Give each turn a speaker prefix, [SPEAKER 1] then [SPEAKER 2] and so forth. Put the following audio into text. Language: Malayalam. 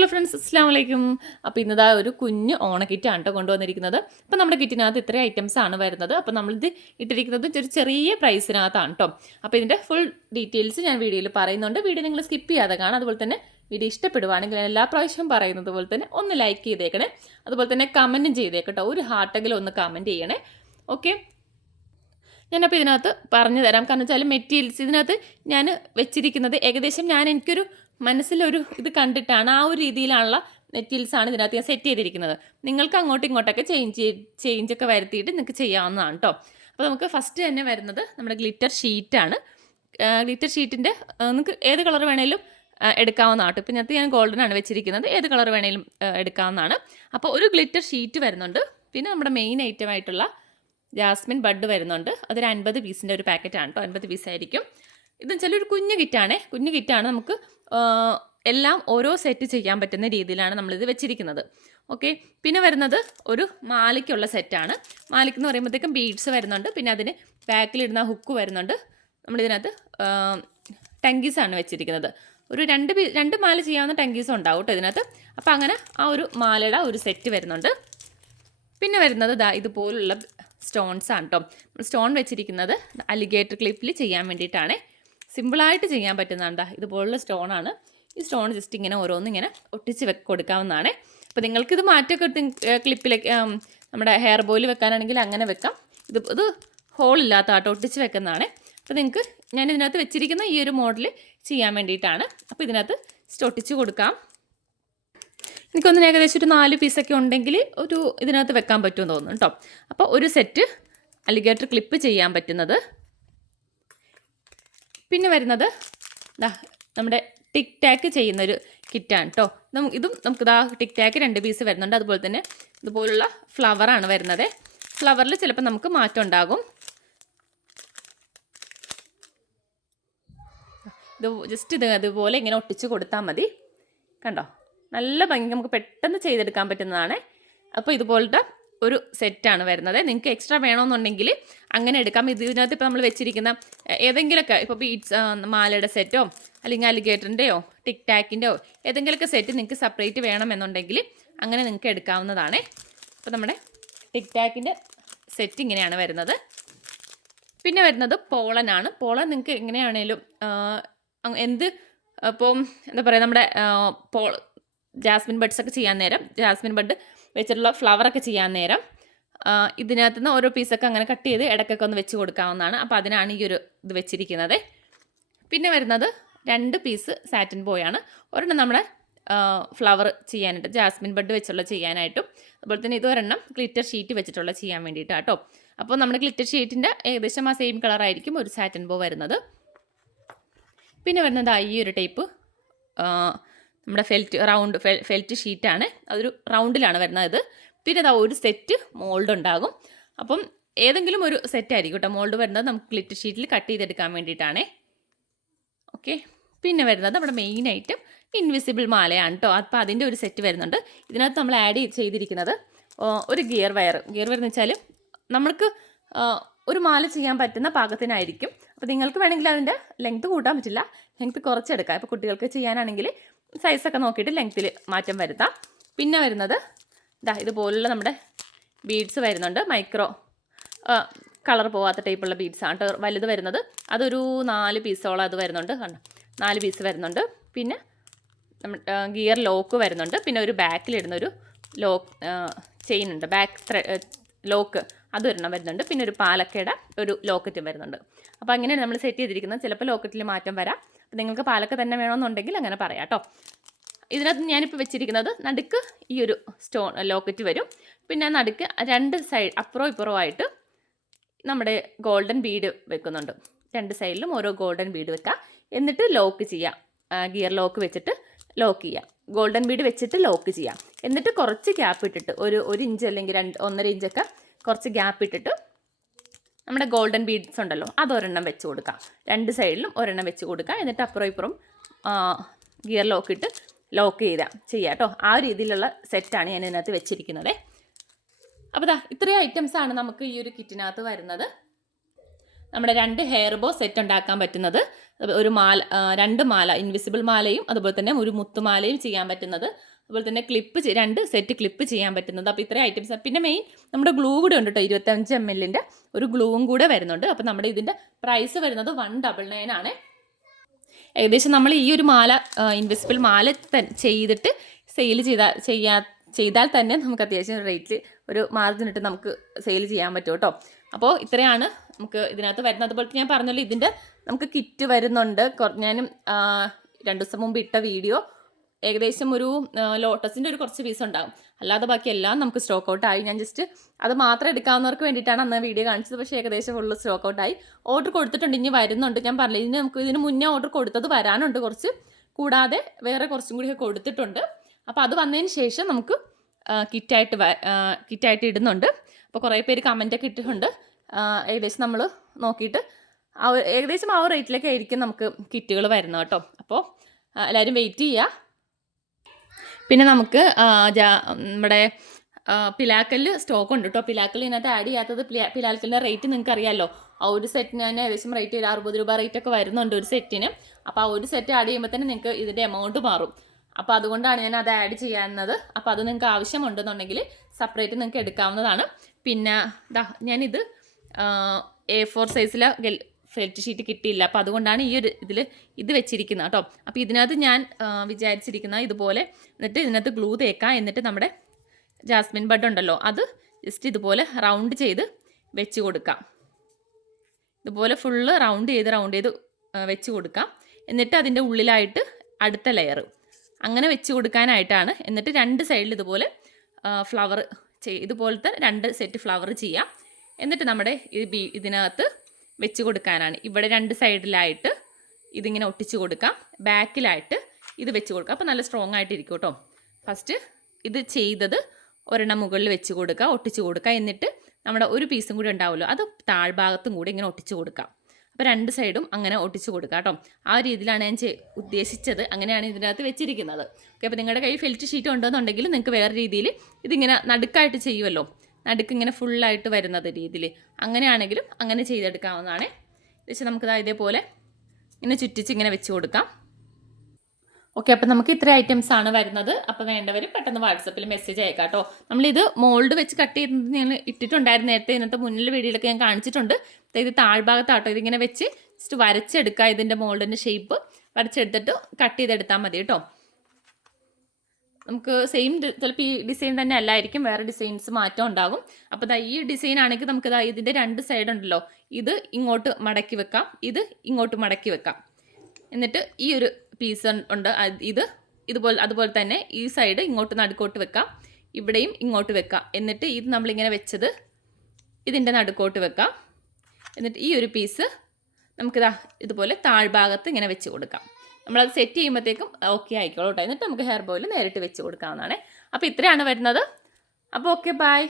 [SPEAKER 1] ഹലോ ഫ്രണ്ട്സ് അസ്സാം വലൈക്കും അപ്പോൾ ഇന്നതാ ഒരു കുഞ്ഞ് ഓണക്കിറ്റാണ് കേട്ടോ കൊണ്ടുവന്നിരിക്കുന്നത്. അപ്പോൾ നമ്മുടെ കിറ്റിനകത്ത് ഇത്രയും ഐറ്റംസ് ആണ് വരുന്നത്. അപ്പോൾ നമ്മളിത് ഇട്ടിരിക്കുന്നത് ഒരു ചെറിയ പ്രൈസിനകത്താണ് കേട്ടോ അപ്പോൾ ഇതിന്റെ ഫുൾ ഡീറ്റെയിൽസ് ഞാൻ വീഡിയോയിൽ പറയുന്നുണ്ട്. വീഡിയോ നിങ്ങൾ സ്കിപ്പ് ചെയ്യാതെ കാണാം. അതുപോലെ തന്നെ വീഡിയോ ഇഷ്ടപ്പെടുവാണെങ്കിൽ എല്ലാ പ്രാവശ്യവും പറയുന്നത് പോലെ തന്നെ ഒന്ന് ലൈക്ക് ചെയ്തേക്കണേ. അതുപോലെ തന്നെ കമന്റും ചെയ്തേക്കട്ടോ ഒരു ഹാർട്ടെങ്കിലും ഒന്ന് കമന്റ് ചെയ്യണേ. ഓക്കെ ഞാനപ്പോൾ ഇതിനകത്ത് പറഞ്ഞു തരാം കാരണം വെച്ചാൽ മെറ്റീരിയൽസ് ഇതിനകത്ത് ഞാൻ വെച്ചിരിക്കുന്നത് ഏകദേശം ഞാൻ എനിക്കൊരു മനസ്സിലൊരു ഇത് കണ്ടിട്ടാണ് ആ ഒരു രീതിയിലുള്ള നെറ്റിൽസാണ് ഇതിനകത്ത് ഞാൻ സെറ്റ് ചെയ്തിരിക്കുന്നത്. നിങ്ങൾക്ക് അങ്ങോട്ടും ഇങ്ങോട്ടൊക്കെ ചേഞ്ച് ചേഞ്ച് ഒക്കെ വരുത്തിയിട്ട് നിങ്ങൾക്ക് ചെയ്യാവുന്നതാണ് കേട്ടോ അപ്പോൾ നമുക്ക് ഫസ്റ്റ് തന്നെ വരുന്നത് നമ്മുടെ ഗ്ലിറ്റർ ഷീറ്റാണ് ഗ്ലിറ്റർ ഷീറ്റിന്റെ നിങ്ങൾക്ക് ഏത് കളർ വേണേലും എടുക്കാവുന്നതാണ് കേട്ടോ ഇപ്പം ഇതിനകത്ത് ഞാൻ ഗോൾഡൻ ആണ് വെച്ചിരിക്കുന്നത്. ഏത് കളർ വേണേലും എടുക്കാവുന്നതാണ്. അപ്പോൾ ഒരു ഗ്ലിറ്റർ ഷീറ്റ് വരുന്നുണ്ട്. പിന്നെ നമ്മുടെ മെയിൻ ഐറ്റം ആയിട്ടുള്ള ജാസ്മിൻ ബഡ് വരുന്നുണ്ട്. അതൊരു അൻപത് പീസിന്റെ ഒരു പാക്കറ്റാണ് കേട്ടോ അൻപത് പീസായിരിക്കും ഇതെന്ന് വെച്ചാൽ ഒരു കുഞ്ഞു കിറ്റാണ്. കുഞ്ഞു കിറ്റാണ് നമുക്ക് എല്ലാം ഓരോ സെറ്റ് ചെയ്യാൻ പറ്റുന്ന രീതിയിലാണ് നമ്മളിത് വെച്ചിരിക്കുന്നത്. ഓക്കെ. പിന്നെ വരുന്നത് ഒരു മാലയ്ക്കുള്ള സെറ്റാണ്. മാലയ്ക്ക് എന്ന് പറയുമ്പോഴത്തേക്കും ബീഡ്സ് വരുന്നുണ്ട്. പിന്നെ അതിന് ബാക്കിലിടുന്ന ഹുക്ക് വരുന്നുണ്ട്. നമ്മളിതിനകത്ത് ടങ്കീസാണ് വെച്ചിരിക്കുന്നത്. ഒരു രണ്ട് രണ്ട് മാല ചെയ്യാവുന്ന ടങ്കീസ് ഉണ്ടാവും കേട്ടോ ഇതിനകത്ത്. അപ്പോൾ അങ്ങനെ ആ ഒരു മാലയുടെ ഒരു സെറ്റ് വരുന്നുണ്ട്. പിന്നെ വരുന്നത് ദാ ഇതുപോലുള്ള സ്റ്റോൺസ് ആണ് കേട്ടോ സ്റ്റോൺ വെച്ചിരിക്കുന്നത് അലിഗേറ്റർ ക്ലിപ്പിൽ ചെയ്യാൻ വേണ്ടിയിട്ടാണ്. സിമ്പിളായിട്ട് ചെയ്യാൻ പറ്റുന്നതാണ് ദാ ഇതുപോലുള്ള സ്റ്റോണാണ്. ഈ സ്റ്റോൺ ജസ്റ്റ് ഇങ്ങനെ ഓരോന്ന് ഇങ്ങനെ ഒട്ടിച്ച് വെ കൊടുക്കാവുന്നതാണ്. അപ്പോൾ നിങ്ങൾക്കിത് മാറ്റമൊക്കെ ക്ലിപ്പിലേക്ക് നമ്മുടെ ഹെയർ ബോയിൽ വെക്കാനാണെങ്കിൽ അങ്ങനെ വെക്കാം. ഇത് ഇത് ഹോളില്ലാത്ത ആട്ടോ ഒട്ടിച്ച് വെക്കുന്നതാണ്. അപ്പോൾ നിങ്ങൾക്ക് ഞാൻ ഇതിനകത്ത് വെച്ചിരിക്കുന്ന ഈ ഒരു മോഡൽ ചെയ്യാൻ വേണ്ടിയിട്ടാണ്. അപ്പോൾ ഇതിനകത്ത് ഒട്ടിച്ച് കൊടുക്കാം. എനിക്കൊന്നിന് ഏകദേശം ഒരു നാല് പീസൊക്കെ ഉണ്ടെങ്കിൽ ഒരു ഇതിനകത്ത് വെക്കാൻ പറ്റുമെന്ന് തോന്നുന്നു കേട്ടോ അപ്പോൾ ഒരു സെറ്റ് അലിഗേറ്റർ ക്ലിപ്പ് ചെയ്യാൻ പറ്റുന്നത്. പിന്നെ വരുന്നത് നമ്മുടെ ടിക് ടാക്ക് ചെയ്യുന്നൊരു കിറ്റാണ് കേട്ടോ നമുക്ക് ഇതും നമുക്ക് ഇതാ ടിക് ടാക്ക് രണ്ട് പീസ് വരുന്നുണ്ട്. അതുപോലെ തന്നെ ഇതുപോലുള്ള ഫ്ലവറാണ് വരുന്നത്. ഫ്ലവറിൽ ചിലപ്പോൾ നമുക്ക് മാറ്റം ഉണ്ടാകും. ഇത് ജസ്റ്റ് ഇത് അതുപോലെ ഇങ്ങനെ ഒട്ടിച്ച് കൊടുത്താൽ മതി. കണ്ടോ? നല്ല ഭംഗി നമുക്ക് പെട്ടെന്ന് ചെയ്തെടുക്കാൻ പറ്റുന്നതാണ്. അപ്പോൾ ഇതുപോലത്തെ ഒരു സെറ്റാണ് വരുന്നത്. നിങ്ങൾക്ക് എക്സ്ട്രാ വേണമെന്നുണ്ടെങ്കിൽ അങ്ങനെ എടുക്കാം. ഇത് ഇതിനകത്ത് ഇപ്പോൾ നമ്മൾ വെച്ചിരിക്കുന്ന ഏതെങ്കിലുമൊക്കെ ഇപ്പോൾ ബീഡ്സ് മാലയുടെ സെറ്റോ അല്ലെങ്കിൽ അലിഗേറ്ററിന്റെയോ ടിക് ടാക്കിന്റെയോ ഏതെങ്കിലുമൊക്കെ സെറ്റ് നിങ്ങൾക്ക് സെപ്പറേറ്റ് വേണമെന്നുണ്ടെങ്കിൽ അങ്ങനെ നിങ്ങൾക്ക് എടുക്കാവുന്നതാണ്. അപ്പോൾ നമ്മുടെ ടിക് ടാക്കിന്റെ സെറ്റ് ഇങ്ങനെയാണ് വരുന്നത്. പിന്നെ വരുന്നത് പോളനാണ് പോളൻ നിങ്ങൾക്ക് എങ്ങനെയാണേലും എന്ത് ഇപ്പം എന്താ പറയുക നമ്മുടെ പോൾ ജാസ്മിൻ ബഡ്സ് ഒക്കെ ചെയ്യാൻ നേരം ജാസ്മിൻ ബഡ് വെച്ചിട്ടുള്ള ഫ്ലവറൊക്കെ ചെയ്യാൻ നേരം ഇതിനകത്ത് നിന്ന് ഓരോ പീസൊക്കെ അങ്ങനെ കട്ട് ചെയ്ത് ഇടയ്ക്കൊക്കെ ഒന്ന് വെച്ച് കൊടുക്കാവുന്നതാണ്. അപ്പോൾ അതിനാണ് ഈ ഒരു ഇത് വെച്ചിരിക്കുന്നത്. പിന്നെ വരുന്നത് രണ്ട് പീസ് സാറ്റിൻ ബോയാണ് ഒരെണ്ണം നമ്മുടെ ഫ്ലവർ ചെയ്യാനായിട്ട് ജാസ്മിൻ ബഡ് വെച്ചുള്ള ചെയ്യാനായിട്ടും അതുപോലെ തന്നെ ഇതൊരെണ്ണം ഗ്ലിറ്റർ ഷീറ്റ് വെച്ചിട്ടുള്ള ചെയ്യാൻ വേണ്ടിയിട്ടാണ് കേട്ടോ അപ്പോൾ നമ്മുടെ ഗ്ലിറ്റർ ഷീറ്റിന്റെ ഏകദേശം ആ സെയിം കളറായിരിക്കും ഒരു സാറ്റിൻ ബോ വരുന്നത്. പിന്നെ വരുന്നത് ഈ ഒരു ടൈപ്പ് നമ്മുടെ ഫെൽറ്റ് റൗണ്ട് ഫെൽറ്റ് ഷീറ്റാണ് അതൊരു റൗണ്ടിലാണ് വരുന്നത് ഇത്. പിന്നെ അതാ ഒരു സെറ്റ് മോൾഡ് ഉണ്ടാകും. അപ്പം ഏതെങ്കിലും ഒരു സെറ്റ് ആയിരിക്കും കേട്ടോ മോൾഡ് വരുന്നത്. നമുക്ക് ഗ്ലിറ്റർ ഷീറ്റിൽ കട്ട് ചെയ്തെടുക്കാൻ വേണ്ടിയിട്ടാണേ. ഓക്കെ പിന്നെ വരുന്നത് നമ്മുടെ മെയിൻ ഐറ്റം ഇൻവിസിബിൾ മാലയാണ് കേട്ടോ. അപ്പോൾ അതിന്റെ ഒരു സെറ്റ് വരുന്നുണ്ട്. ഇതിനകത്ത് നമ്മൾ ആഡ് ചെയ്തിരിക്കുന്നത് ഒരു ഗിയർ വയർ ഗിയർ വയർ എന്ന് വെച്ചാൽ നമ്മൾക്ക് ഒരു മാല ചെയ്യാൻ പറ്റുന്ന പാകത്തിനായിരിക്കും. അപ്പോൾ നിങ്ങൾക്ക് വേണമെങ്കിൽ അതിന്റെ ലെങ്ത് കൂട്ടാൻ പറ്റില്ല. ലെങ്ത് കുറച്ചെടുക്കാം. ഇപ്പോൾ കുട്ടികൾക്ക് ചെയ്യാനാണെങ്കിൽ സൈസൊക്കെ നോക്കിയിട്ട് ലെങ്ത്തിൽ മാറ്റം വരുത്താം. പിന്നെ വരുന്നത് ഇതാ ഇതുപോലുള്ള നമ്മുടെ ബീഡ്സ് വരുന്നുണ്ട്. മൈക്രോ കളർ പോവാത്ത ടൈപ്പുള്ള ബീഡ്സ് ആണ് വലുത് വരുന്നത്. അതൊരു നാല് പീസോളം അത് വരുന്നുണ്ട്. കണ്ടോ? നാല് പീസ് വരുന്നുണ്ട്. പിന്നെ നമ്മുടെ ഗിയർ ലോക്ക് വരുന്നുണ്ട്. പിന്നെ ഒരു ബാക്കിലിടുന്നൊരു ലോക്ക് ചെയിൻ ഉണ്ട്. ബാക്ക് ലോക്ക് അത് ഒരെണ്ണം വരുന്നുണ്ട്. പിന്നെ ഒരു പാലക്കയുടെ ഒരു ലോക്കറ്റും വരുന്നുണ്ട്. അപ്പോൾ അങ്ങനെയാണ് നമ്മൾ സെറ്റ് ചെയ്തിരിക്കുന്നത്. ചിലപ്പോൾ ലോക്കറ്റിൽ മാറ്റം വരാം. നിങ്ങൾക്ക് പാലൊക്കെ തന്നെ വേണമെന്നുണ്ടെങ്കിൽ അങ്ങനെ പറയാം കേട്ടോ ഇതിനകത്ത് ഞാനിപ്പോൾ വെച്ചിരിക്കുന്നത് നടുക്ക് ഈ ഒരു സ്റ്റോൺ ലോക്കറ്റ് വരും. പിന്നെ നടുക്ക് രണ്ട് സൈഡ് അപ്പുറവും ഇപ്പുറവും ആയിട്ട് നമ്മുടെ ഗോൾഡൻ ബീഡ് വെക്കുന്നുണ്ട്. രണ്ട് സൈഡിലും ഓരോ ഗോൾഡൻ ബീഡ് വെക്കുക എന്നിട്ട് ലോക്ക് ചെയ്യാം. ഗിയർ ലോക്ക് വെച്ചിട്ട് ലോക്ക് ചെയ്യാം. ഗോൾഡൻ ബീഡ് വെച്ചിട്ട് ലോക്ക് ചെയ്യാം. എന്നിട്ട് കുറച്ച് ഗ്യാപ്പ് ഇട്ടിട്ട് ഒരു ഒരു ഇഞ്ച് അല്ലെങ്കിൽ രണ്ട് ഒന്നര ഇഞ്ചൊക്കെ കുറച്ച് ഗ്യാപ്പ് ഇട്ടിട്ട് നമ്മുടെ ഗോൾഡൻ ബീഡ്സ് ഉണ്ടല്ലോ അതൊരെണ്ണം വെച്ച് കൊടുക്കാം. രണ്ട് സൈഡിലും ഒരെണ്ണം വെച്ച് കൊടുക്കുക എന്നിട്ട് അപ്പുറം ഇപ്പുറം ഗിയർ ലോക്ക് ഇട്ട് ലോക്ക് ചെയ്താൽ ചെയ്യാം കേട്ടോ ആ രീതിയിലുള്ള സെറ്റാണ് ഞാൻ ഇതിനകത്ത് വെച്ചിരിക്കുന്നത്. അപ്പോൾ ദാ ഇത്രയും ഐറ്റംസ് ആണ് നമുക്ക് ഈ ഒരു കിറ്റിനകത്ത് വരുന്നത്. നമ്മുടെ രണ്ട് ഹെയർ ബോ സെറ്റ് ഉണ്ടാക്കാൻ പറ്റുന്നത്. ഒരു മാല രണ്ട് മാല ഇൻവിസിബിൾ മാലയും അതുപോലെ തന്നെ ഒരു മുത്തുമാലയും ചെയ്യാൻ പറ്റുന്നത്. അതുപോലെ തന്നെ ക്ലിപ്പ് രണ്ട് സെറ്റ് ക്ലിപ്പ് ചെയ്യാൻ പറ്റുന്നത്. അപ്പോൾ ഇത്രയും ഐറ്റംസ് പിന്നെ മെയിൻ നമ്മുടെ ഗ്ലൂ കൂടെ ഉണ്ട് കേട്ടോ ഇരുപത്തഞ്ച് എം എല്ലിന്റെ ഒരു ഗ്ലൂവും കൂടെ വരുന്നുണ്ട്. അപ്പോൾ നമ്മുടെ ഇതിന്റെ പ്രൈസ് വരുന്നത് വൺ ഡബിൾ നയൻ ആണ്. ഏകദേശം നമ്മൾ ഈ ഒരു മാല ഇൻവെസിബിൾ മാല ചെയ്തിട്ട് സെയിൽ ചെയ്താൽ ചെയ്യാ ചെയ്താൽ തന്നെ നമുക്ക് അത്യാവശ്യം റേറ്റിൽ ഒരു മാർജിൻ ഇട്ട് നമുക്ക് സെയിൽ ചെയ്യാൻ പറ്റും കേട്ടോ അപ്പോൾ ഇത്രയാണ് നമുക്ക് ഇതിനകത്ത് വരുന്നത്. അതുപോലെ ഞാൻ പറഞ്ഞല്ലോ ഇതിന്റെ നമുക്ക് കിറ്റ് വരുന്നുണ്ട്. ഞാൻ രണ്ട് ദിവസം മുമ്പ് ഇട്ട വീഡിയോ ഏകദേശം ഒരു ലോട്ടസിന്റെ ഒരു കുറച്ച് പീസ് ഉണ്ടാകും അല്ലാതെ ബാക്കി എല്ലാം നമുക്ക് സ്റ്റോക്ക് ഔട്ടായി ഞാൻ ജസ്റ്റ് അത് മാത്രം എടുക്കാവുന്നവർക്ക് വേണ്ടിയിട്ടാണ് അന്ന് വീഡിയോ കാണിച്ചത്. പക്ഷേ ഏകദേശം ഫുള്ള് സ്റ്റോക്ക് ഔട്ടായി ഓർഡർ കൊടുത്തിട്ടുണ്ട് ഇനി വരുന്നുണ്ട്. ഞാൻ പറഞ്ഞില്ല ഇനി നമുക്ക് ഇതിന് മുന്നേ ഓർഡർ കൊടുത്തത് വരാനുണ്ട് കുറച്ച്. കൂടാതെ വേറെ കുറച്ചും കൂടി കൊടുത്തിട്ടുണ്ട്. അപ്പോൾ അത് വന്നതിന് ശേഷം നമുക്ക് കിറ്റായിട്ട് കിറ്റായിട്ട് ഇടുന്നുണ്ട്. അപ്പോൾ കുറേ പേര് കമന്റൊക്കെ ഇട്ടിട്ടുണ്ട്. ഏകദേശം നമ്മൾ നോക്കിയിട്ട് ഏകദേശം ആ റേറ്റിലൊക്കെ ആയിരിക്കും നമുക്ക് കിറ്റുകൾ വരുന്നത് കേട്ടോ. അപ്പോൾ എല്ലാവരും വെയിറ്റ് ചെയ്യുക. പിന്നെ നമുക്ക് നമ്മുടെ പിലാക്കൽ സ്റ്റോക്ക് ഉണ്ട് കേട്ടോ പിലാക്കൽ ഇതിനകത്ത് ആഡ് ചെയ്യാത്തത് പിലാ- പിലാക്കലിന്റെ റേറ്റ് നിങ്ങൾക്ക് അറിയാമല്ലോ ആ ഒരു സെറ്റിന് തന്നെ ഏകദേശം റേറ്റ് ഒരു അറുപത് രൂപ റേറ്റ് ഒക്കെ വരുന്നുണ്ട് ഒരു സെറ്റിന് അപ്പോൾ ആ ഒരു സെറ്റ് ആഡ് ചെയ്യുമ്പോൾ തന്നെ നിങ്ങൾക്ക് ഇതിന്റെ എമൗണ്ട് മാറും. അപ്പോൾ അതുകൊണ്ടാണ് ഞാൻ അത് ആഡ് ചെയ്യാവുന്നത് അപ്പോൾ അത് നിങ്ങൾക്ക് ആവശ്യമുണ്ടെന്നുണ്ടെങ്കിൽ സെപ്പറേറ്റ് നിങ്ങൾക്ക് എടുക്കാവുന്നതാണ്. പിന്നെ ദാ ഞാനിത് എ ഫോർ സൈസിലെ ഫെൽറ്റ് ഷീറ്റ് കിട്ടിയില്ല. അപ്പോൾ അതുകൊണ്ടാണ് ഈ ഒരു ഇതിൽ ഇത് വെച്ചിരിക്കുന്നത് കേട്ടോ. അപ്പോൾ ഇതിനകത്ത് ഞാൻ വിചാരിച്ചിരിക്കുന്ന ഇതുപോലെ എന്നിട്ട് ഇതിനകത്ത് ഗ്ലൂ തേക്കാം. എന്നിട്ട് നമ്മുടെ ജാസ്മിൻ ബഡ് ഉണ്ടല്ലോ അത് ജസ്റ്റ് ഇതുപോലെ റൗണ്ട് ചെയ്ത് വെച്ച് കൊടുക്കാം. ഇതുപോലെ ഫുള്ള് റൗണ്ട് ചെയ്ത് റൗണ്ട് ചെയ്ത് വെച്ച് കൊടുക്കാം. എന്നിട്ട് അതിന്റെ ഉള്ളിലായിട്ട് അടുത്ത ലെയർ അങ്ങനെ വെച്ച് കൊടുക്കാനായിട്ടാണ്. എന്നിട്ട് രണ്ട് സൈഡിൽ ഇതുപോലെ ഫ്ലവർ ഇതുപോലത്തെ രണ്ട് സെറ്റ് ഫ്ലവർ ചെയ്യാം. എന്നിട്ട് നമ്മുടെ ഈ ബി ഇതിനകത്ത് വെച്ച് കൊടുക്കാനാണ്. ഇവിടെ രണ്ട് സൈഡിലായിട്ട് ഇതിങ്ങനെ ഒട്ടിച്ച് കൊടുക്കാം. ബാക്കിലായിട്ട് ഇത് വെച്ച് കൊടുക്കാം. അപ്പോൾ നല്ല സ്ട്രോങ് ആയിട്ടിരിക്കും കേട്ടോ. ഫസ്റ്റ് ഇത് ചെയ്തത് ഒരെണ്ണം മുകളിൽ വെച്ച് കൊടുക്കുക ഒട്ടിച്ച് കൊടുക്കുക. എന്നിട്ട് നമ്മുടെ ഒരു പീസും കൂടി ഉണ്ടാവുമല്ലോ അത് താഴ്ഭാഗത്തും കൂടി ഇങ്ങനെ ഒട്ടിച്ച് കൊടുക്കാം. അപ്പോൾ രണ്ട് സൈഡും അങ്ങനെ ഒട്ടിച്ച് കൊടുക്കുക കേട്ടോ. ആ രീതിയിലാണ് ഞാൻ ഉദ്ദേശിച്ചത്. അങ്ങനെയാണ് ഇതിനകത്ത് വെച്ചിരിക്കുന്നത്. ഓക്കെ അപ്പോൾ നിങ്ങളുടെ കയ്യിൽ ഫെൽറ്റ് ഷീറ്റ് ഉണ്ടെന്നുണ്ടെങ്കിൽ നിങ്ങൾക്ക് വേറെ രീതിയിൽ ഇതിങ്ങനെ നടുക്കായിട്ട് ചെയ്യുമല്ലോ. നടുക്ക് ഇങ്ങനെ ഫുള്ളായിട്ട് വരുന്നത് രീതിയിൽ അങ്ങനെയാണെങ്കിലും അങ്ങനെ ചെയ്തെടുക്കാവുന്നതാണ്. പക്ഷേ നമുക്കിത് ഇതേപോലെ ഇങ്ങനെ ചുറ്റിച്ച് ഇങ്ങനെ വെച്ച് കൊടുക്കാം. ഓക്കെ അപ്പം നമുക്ക് ഇത്ര ഐറ്റംസ് ആണ് വരുന്നത്. അപ്പോൾ വേണ്ടവർ പെട്ടെന്ന് വാട്സപ്പിൽ മെസ്സേജ് അയക്കാം കേട്ടോ. നമ്മളിത് മോൾഡ് വെച്ച് കട്ട് ചെയ്ത് ഞാൻ ഇട്ടിട്ടുണ്ടായിരുന്നു. നേരത്തെ ഇന്നത്തെ മുന്നിൽ വീഡിയോയിലൊക്കെ ഞാൻ കാണിച്ചിട്ടുണ്ട്. ഇത് താഴ്ഭാഗത്താട്ടോ. ഇതിങ്ങനെ വെച്ച് ജസ്റ്റ് വരച്ചെടുക്കുക ഇതിന്റെ മോൾഡിന്റെ ഷേപ്പ് വരച്ചെടുത്തിട്ട് കട്ട് ചെയ്തെടുത്താൽ മതി കേട്ടോ. നമുക്ക് സെയിം ചിലപ്പോൾ ഈ ഡിസൈൻ തന്നെ അല്ലായിരിക്കും വേറെ ഡിസൈൻസ് മാറ്റം ഉണ്ടാകും. അപ്പോൾ ഇതാ ഈ ഡിസൈൻ ആണെങ്കിൽ നമുക്ക് ദാ ഇതിന്റെ രണ്ട് സൈഡ് ഉണ്ടല്ലോ. ഇത് ഇങ്ങോട്ട് മടക്കി വെക്കാം ഇത് ഇങ്ങോട്ട് മടക്കി വെക്കാം. എന്നിട്ട് ഈ ഒരു പീസ് ഉണ്ട് ഇത് ഇതുപോലെ അതുപോലെ തന്നെ ഈ സൈഡ് ഇങ്ങോട്ട് നടുക്കോട്ട് വെക്കാം ഇവിടെയും ഇങ്ങോട്ട് വെക്കാം. എന്നിട്ട് ഇത് നമ്മളിങ്ങനെ വെച്ചത് ഇതിന്റെ നടുക്കോട്ട് വെക്കാം. എന്നിട്ട് ഈ ഒരു പീസ് നമുക്കിതാ ഇതുപോലെ താഴ്ഭാഗത്ത് ഇങ്ങനെ വെച്ച് കൊടുക്കാം. നമ്മളത് സെറ്റ് ചെയ്യുമ്പോഴത്തേക്കും ഓക്കെ ആയിക്കോളൂ കേട്ടോ എന്നിട്ട് നമുക്ക് ഹെയർ ബോയിൽ നേരിട്ട് വെച്ച് കൊടുക്കാവുന്നതാണ്. അപ്പോൾ ഇത്രയാണ് വരുന്നത്. അപ്പോൾ ഓക്കെ ബൈ